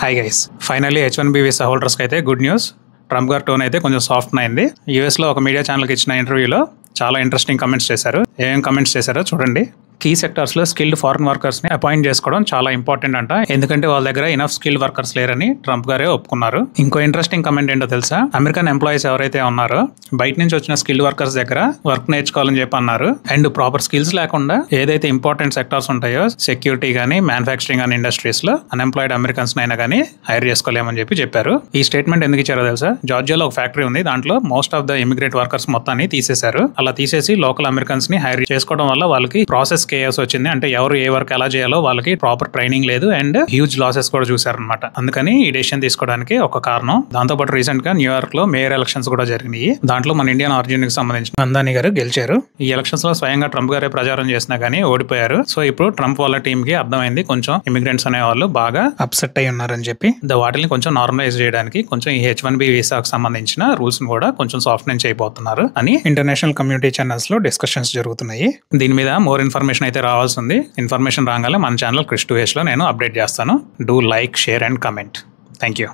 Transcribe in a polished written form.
Hi guys, finally H1B visa హోల్డర్స్కి అయితే good news. Trump గారి టోన్ అయితే కొంచెం సాఫ్ట్ అయింది. యూఎస్లో ఒక మీడియా ఛానల్కి ఇచ్చిన ఇంటర్వ్యూలో చాలా ఇంట్రెస్టింగ్ కమెంట్స్ చేశారు. ఏం కమెంట్స్ చేశారో చూడండి. కీ సెక్టార్స్లో స్కిల్డ్ ఫారెన్ వర్కర్స్ని అపాయింట్ చేసుకోవడం చాలా ఇంపార్టెంట్ అంట. ఎందుకంటే వాళ్ళ దగ్గర ఇనఫ్ స్కిల్డ్ వర్కర్స్ లేరని ట్రంప్ గారే ఒప్పుకున్నారు. ఇంకో ఇంట్రెస్టింగ్ కమెంట్ ఏంటో తెలుసా? అమెరికన్ ఎంప్లాయీస్ ఎవరైతే ఉన్నారో బయట నుంచి వచ్చిన స్కిల్డ్ వర్కర్స్ దగ్గర వర్క్ నేర్చుకోవాలని చెప్పి అన్నారు. అండ్ ప్రాపర్ స్కిల్స్ లేకుండా ఏదైతే ఇంపార్టెంట్ సెక్టార్స్ ఉంటాయో సెక్యూరిటీ కానీ మ్యానుఫ్యాక్చరింగ్ కానీ ఇండస్ట్రీస్ లో అన్ఎంప్లాయిడ్ అమెరికన్స్ అయినా కానీ హైర్ చేసుకోలేమని చెప్పారు. ఈ స్టేట్మెంట్ ఎందుకు ఇచ్చారో తెలుసా? జార్జియాలో ఒక ఫ్యాక్టరీ ఉంది. దాంట్లో most of the immigrate workers మొత్తాన్ని తీసేశారు. అలా తీసేసి లోకల్ అమెరికన్స్ ని హైర్ చేసుకోవడం వల్ల వాళ్ళకి ప్రాసెస్ కేయాస్ వచ్చింది. అంటే ఎవరు ఏ వర్క్ ఎలా చేయాలో వాళ్ళకి ప్రాపర్ ట్రైనింగ్ లేదు అండ్ హ్యూజ్ లాసెస్ కూడా చూసారనమాట. అందుకని ఈ డెసిషన్ తీసుకోవడానికి ఒక కారణం. దాంతో పాటు రీసెంట్ గా న్యూయార్క్ లో మేయర్ ఎలక్షన్స్ కూడా జరిగినాయి. దాంట్లో మన ఇండియన్ ఆరిజిన్ కి సంబంధించిన మందాని గారు గెలిచారు. ఈ ఎలక్షన్స్ లో స్వయంగా ట్రంప్ గారే ప్రచారం చేసినా గానీ ఓడిపోయారు. సో ఇప్పుడు ట్రంప్ వాళ్ళ టీమ్ కి అర్థమైంది కొంచెం ఇమిగ్రెంట్స్ అనే వాళ్ళు బాగా అప్సెట్ అయి ఉన్నారని చెప్పి వాటిని కొంచెం నార్మలైజ్ చేయడానికి కొంచెం ఈ H1B వీసాకు సంబంధించిన రూల్స్ ని కూడా కొంచెం సాఫ్ట్నెస్ చేయబోతున్నారు అని ఇంటర్నేషనల్ కమ్యూనిటీ ఛానల్స్ లో డిస్కషన్స్ జరుగుతున్నాయి. దీని మీద మోర్ ఇన్ఫర్మేషన్ అయితే రావాల్సి ఉంది. ఇన్ఫర్మేషన్ రాగానే మన ఛానల్ Chris2H లో నేను అప్డేట్ చేస్తాను. Do like, share and comment. Thank you.